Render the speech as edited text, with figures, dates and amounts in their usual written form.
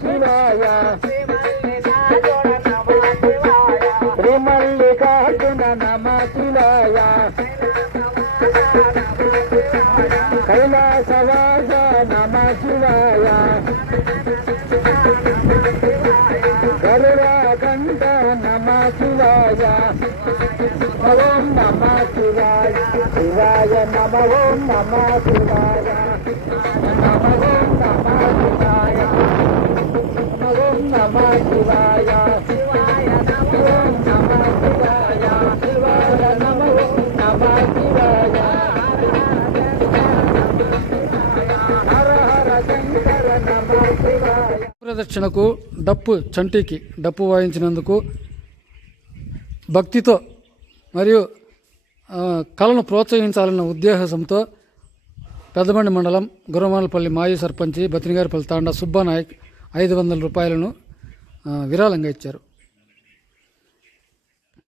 శివాయ శ్రీ మల్లికార్జున నమ శివాయ కైలాసవాస నమ శివాయ గరుడకంఠ నమ శివాయ ఓం నమ శివాయ శివాయ నమ ఓం నమ శివాయ నమ ఓం నమ శివాయ ఓం నమ శివాయ శివాయ ఓం నమ శివాయ శివాయ నమ ఓం నమ శివాయ హర హర శంకర నమ శివాయ. ప్రదక్షిణకు డప్పు చంటికి డప్పు వాయించినందుకు భక్తితో మరియు కళను ప్రోత్సహించాలన్న ఉద్దేశంతో పెద్దమండి మండలం గురమాలపల్లి మాజీ సర్పంచి బతినిగారిపల్లి తాండా సుబ్బానాయక్ 500 రూపాయలను విరాళంగా ఇచ్చారు.